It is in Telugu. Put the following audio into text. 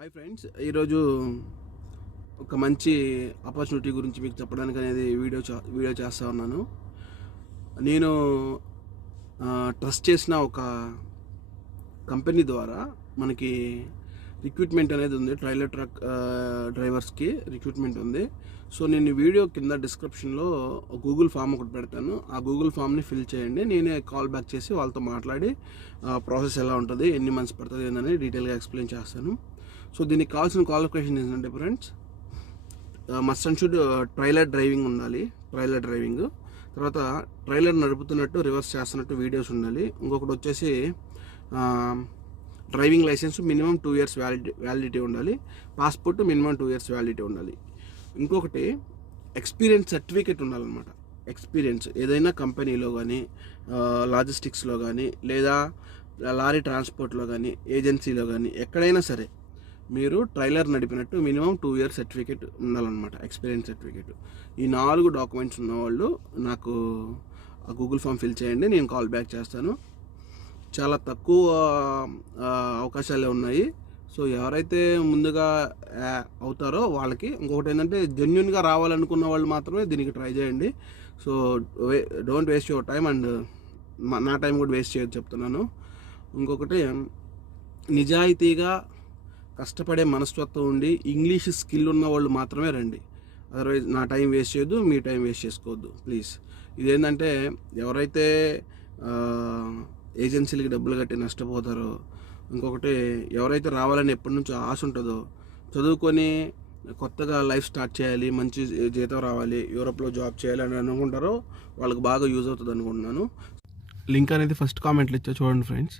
హాయ్ ఫ్రెండ్స్ ఈరోజు ఒక మంచి ఆపర్చునిటీ గురించి మీకు చెప్పడానికి అనేది వీడియో చా వీడియో చేస్తూ ఉన్నాను. నేను ట్రస్ట్ చేసిన ఒక కంపెనీ ద్వారా మనకి రిక్రూట్మెంట్ అనేది ఉంది. ట్రైలర్ ట్రక్ డ్రైవర్స్కి రిక్రూట్మెంట్ ఉంది. సో నేను వీడియో కింద డిస్క్రిప్షన్లో గూగుల్ ఫామ్ ఒకటి పెడతాను. ఆ గూగుల్ ఫామ్ని ఫిల్ చేయండి. నేనే కాల్ బ్యాక్ చేసి వాళ్ళతో మాట్లాడి ప్రాసెస్ ఎలా ఉంటుంది ఎన్ని మంత్స్ పడుతుంది ఏందని డీటెయిల్గా ఎక్స్ప్లెయిన్ చేస్తాను. సో దీనికి కావాల్సిన క్వాలిఫికేషన్ ఏంటంటే friends must and should trailer driving ఉండాలి. ట్రైలర్ డ్రైవింగ్ తర్వాత ట్రైలర్ నడుపుతున్నట్టు రివర్స్ చేస్తున్నట్టు వీడియోస్ ఉండాలి. ఇంకొకటి వచ్చేసి driving licence minimum two years validity validity ఉండాలి. Passport minimum two years validity ఉండాలి. ఇంకొకటి ఎక్స్పీరియన్స్ సర్టిఫికేట్ ఉండాలన్నమాట. ఎక్స్పీరియన్స్ ఏదైనా కంపెనీలో కానీ లాజిస్టిక్స్లో కానీ లేదా లారీ ట్రాన్స్పోర్ట్లో కానీ ఏజెన్సీలో కానీ ఎక్కడైనా సరే మీరు ట్రైలర్ నడిపినట్టు మినిమం టూ ఇయర్స్ సర్టిఫికేట్ ఉండాలన్నమాట ఎక్స్పీరియన్స్ సర్టిఫికేట్. ఈ నాలుగు డాక్యుమెంట్స్ ఉన్నవాళ్ళు నాకు గూగుల్ ఫామ్ ఫిల్ చేయండి నేను కాల్ బ్యాక్ చేస్తాను. చాలా తక్కువ అవకాశాలే ఉన్నాయి. సో ఎవరైతే ముందుగా అవుతారో వాళ్ళకి ఇంకొకటి ఏంటంటే జెన్యున్గా రావాలనుకున్న వాళ్ళు మాత్రమే దీనికి ట్రై చేయండి. So don't waste your time and నా టైం కూడా వేస్ట్ చేయొచ్చు చెప్తున్నాను. ఇంకొకటి నిజాయితీగా కష్టపడే మనస్తత్వం ఉండి ఇంగ్లీష్ స్కిల్ ఉన్న వాళ్ళు మాత్రమే రండి. అదర్వైజ్ నా టైం వేస్ట్ చేయొద్దు మీ టైం వేస్ట్ చేసుకోవద్దు. ప్లీజ్ ఇదేంటంటే ఎవరైతే ఏజెన్సీలకి డబ్బులు కట్టి నష్టపోతారో ఇంకొకటి ఎవరైతే రావాలని ఎప్పటి నుంచో ఆశ ఉంటుందో చదువుకొని కొత్తగా లైఫ్ స్టార్ట్ చేయాలి మంచి జీతం రావాలి యూరోప్లో జాబ్ చేయాలి అని అనుకుంటారో వాళ్ళకి బాగా యూజ్ అవుతుంది అనుకుంటున్నాను. లింక్ అనేది ఫస్ట్ కామెంట్లు ఇచ్చా చూడండి ఫ్రెండ్స్.